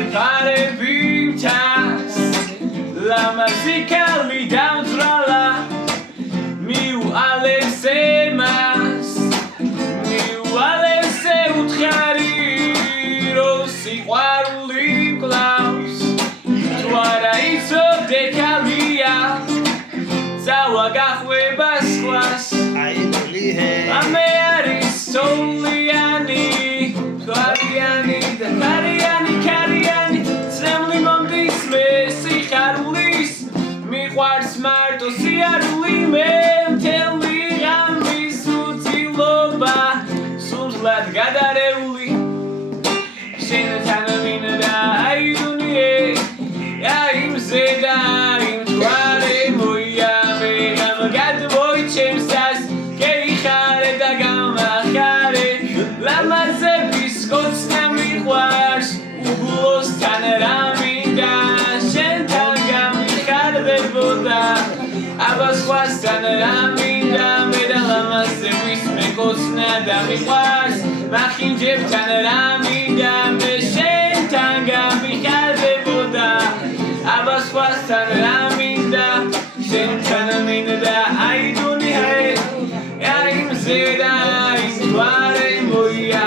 Parebimtas La mazikali downtrala Miu alexemas Miu alexe utkhari Rosi qarulim klaus Tuara iso dekalia Zawa gahweba sklas Ame aris soliani Kariani Kariani Kariani Zemli mondis mesi kharulis Miqvars marto siaruli me Mteli ghamis utiloba Sumzlad gadarეული შენთან მინდა აიდუნიე აიმზე და იმ თვარე მოიამე გამგადვოი ჩემსას გეიხარე და გამახარე ლამაზების კოცნა მიყვარს უბლოსთან რა მინდა შენთან გამიხარდებოდა აბა სხვასთან რა მინდა მე და ლამაზების მე კოცნა და მიყვარს მახინჯებთან რა მინდა მე შენთან გამიხარდებოდა აბა სხვასთან რა მინდა შენთან მინდა აიდუნი ჰე აიმზე და იმ თვარე მოია